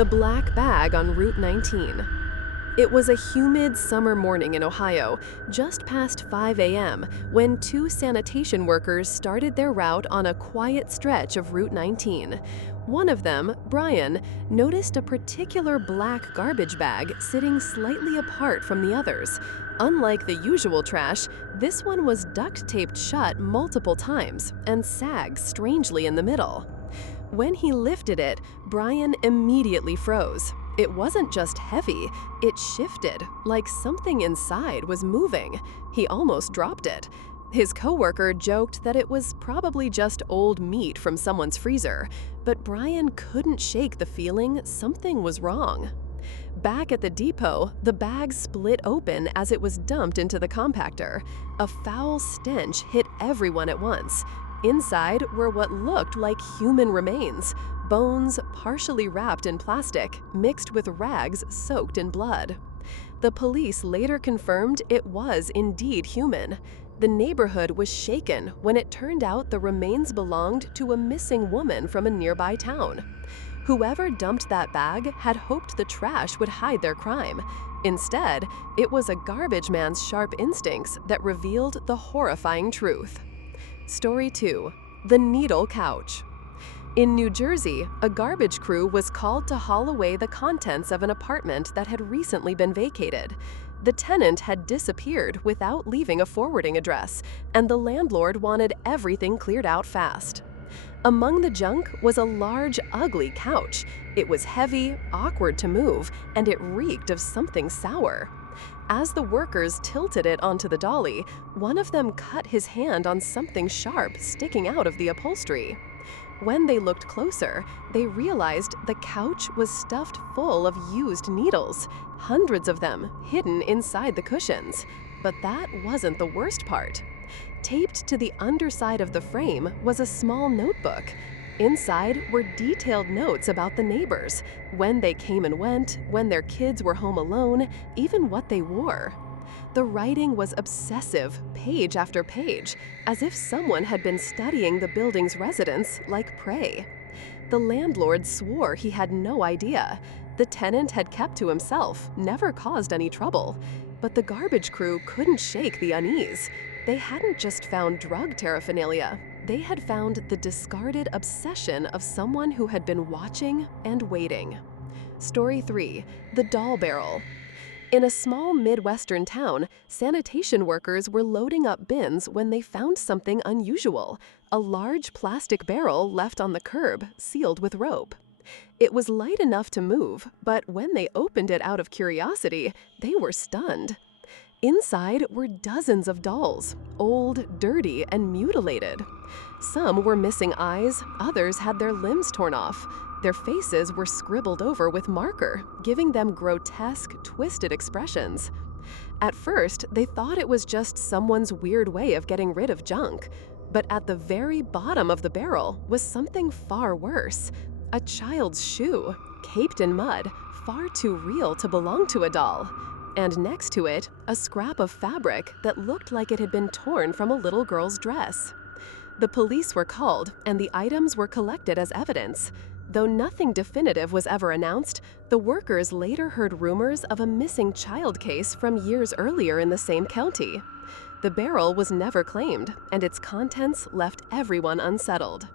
The black bag on Route 19. It was a humid summer morning in Ohio, just past 5 a.m., when two sanitation workers started their route on a quiet stretch of Route 19. One of them, Brian, noticed a particular black garbage bag sitting slightly apart from the others. Unlike the usual trash, this one was duct-taped shut multiple times and sagged strangely in the middle. When he lifted it, Brian immediately froze. It wasn't just heavy, it shifted, like something inside was moving. He almost dropped it. His coworker joked that it was probably just old meat from someone's freezer, but Brian couldn't shake the feeling something was wrong. Back at the depot, the bag split open as it was dumped into the compactor. A foul stench hit everyone at once. Inside were what looked like human remains, bones partially wrapped in plastic, mixed with rags soaked in blood. The police later confirmed it was indeed human. The neighborhood was shaken when it turned out the remains belonged to a missing woman from a nearby town. Whoever dumped that bag had hoped the trash would hide their crime. Instead, it was a garbage man's sharp instincts that revealed the horrifying truth. Story 2. The Needle Couch. In New Jersey, a garbage crew was called to haul away the contents of an apartment that had recently been vacated. The tenant had disappeared without leaving a forwarding address, and the landlord wanted everything cleared out fast. Among the junk was a large, ugly couch. It was heavy, awkward to move, and it reeked of something sour. As the workers tilted it onto the dolly, one of them cut his hand on something sharp sticking out of the upholstery. When they looked closer, they realized the couch was stuffed full of used needles, hundreds of them hidden inside the cushions. But that wasn't the worst part. Taped to the underside of the frame was a small notebook. Inside were detailed notes about the neighbors, when they came and went, when their kids were home alone, even what they wore. The writing was obsessive, page after page, as if someone had been studying the building's residents like prey. The landlord swore he had no idea. The tenant had kept to himself, never caused any trouble. But the garbage crew couldn't shake the unease. They hadn't just found drug paraphernalia. They had found the discarded obsession of someone who had been watching and waiting. Story 3. The Doll Barrel. In a small Midwestern town, sanitation workers were loading up bins when they found something unusual: a large plastic barrel left on the curb, sealed with rope. It was light enough to move, but when they opened it out of curiosity, they were stunned. Inside were dozens of dolls, old, dirty, and mutilated. Some were missing eyes, others had their limbs torn off. Their faces were scribbled over with marker, giving them grotesque, twisted expressions. At first, they thought it was just someone's weird way of getting rid of junk. But at the very bottom of the barrel was something far worse: a child's shoe, caked in mud, far too real to belong to a doll. And next to it, a scrap of fabric that looked like it had been torn from a little girl's dress. The police were called, and the items were collected as evidence. Though nothing definitive was ever announced, the workers later heard rumors of a missing child case from years earlier in the same county. The barrel was never claimed, and its contents left everyone unsettled.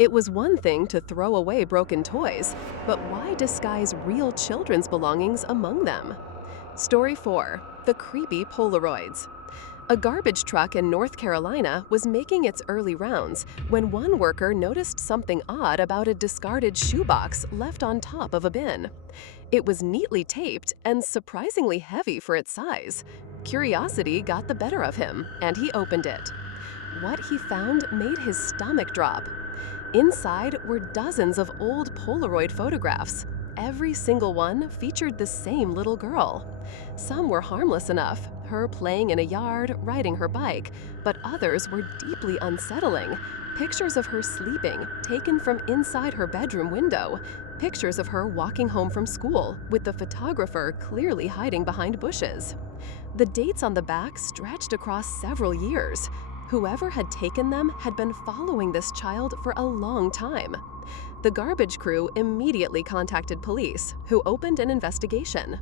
It was one thing to throw away broken toys, but why disguise real children's belongings among them? Story 4. The Creepy Polaroids. A garbage truck in North Carolina was making its early rounds when one worker noticed something odd about a discarded shoebox left on top of a bin. It was neatly taped and surprisingly heavy for its size. Curiosity got the better of him, and he opened it. What he found made his stomach drop. Inside were dozens of old Polaroid photographs. Every single one featured the same little girl. Some were harmless enough, her playing in a yard, riding her bike, but others were deeply unsettling. Pictures of her sleeping, taken from inside her bedroom window. Pictures of her walking home from school, with the photographer clearly hiding behind bushes. The dates on the back stretched across several years. Whoever had taken them had been following this child for a long time. The garbage crew immediately contacted police, who opened an investigation.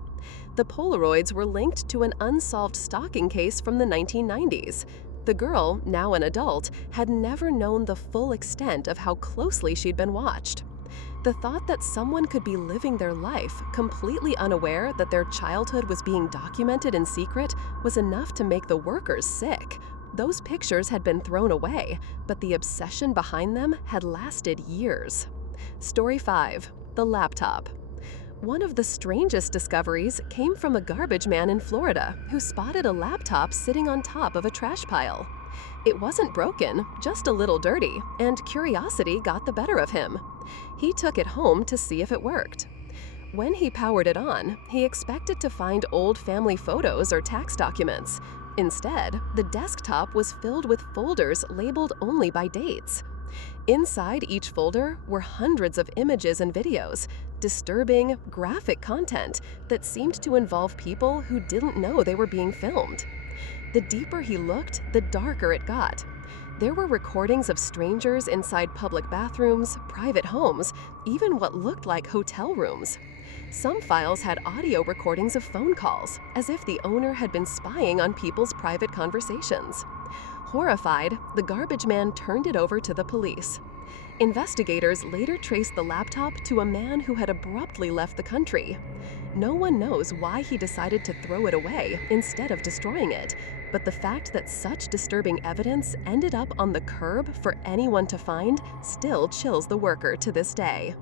The Polaroids were linked to an unsolved stalking case from the 1990s. The girl, now an adult, had never known the full extent of how closely she'd been watched. The thought that someone could be living their life completely unaware that their childhood was being documented in secret was enough to make the workers sick. Those pictures had been thrown away, but the obsession behind them had lasted years. Story 5. The laptop. One of the strangest discoveries came from a garbage man in Florida who spotted a laptop sitting on top of a trash pile. It wasn't broken, just a little dirty, and curiosity got the better of him. He took it home to see if it worked. When he powered it on, he expected to find old family photos or tax documents. Instead, the desktop was filled with folders labeled only by dates. Inside each folder were hundreds of images and videos, disturbing, graphic content that seemed to involve people who didn't know they were being filmed. The deeper he looked, the darker it got. There were recordings of strangers inside public bathrooms, private homes, even what looked like hotel rooms. Some files had audio recordings of phone calls, as if the owner had been spying on people's private conversations. Horrified, the garbage man turned it over to the police. Investigators later traced the laptop to a man who had abruptly left the country. No one knows why he decided to throw it away instead of destroying it, but the fact that such disturbing evidence ended up on the curb for anyone to find still chills the worker to this day.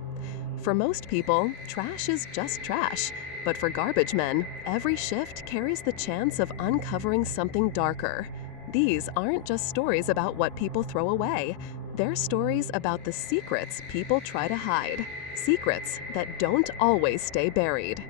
For most people, trash is just trash, but for garbage men, every shift carries the chance of uncovering something darker. These aren't just stories about what people throw away. They're stories about the secrets people try to hide. Secrets that don't always stay buried.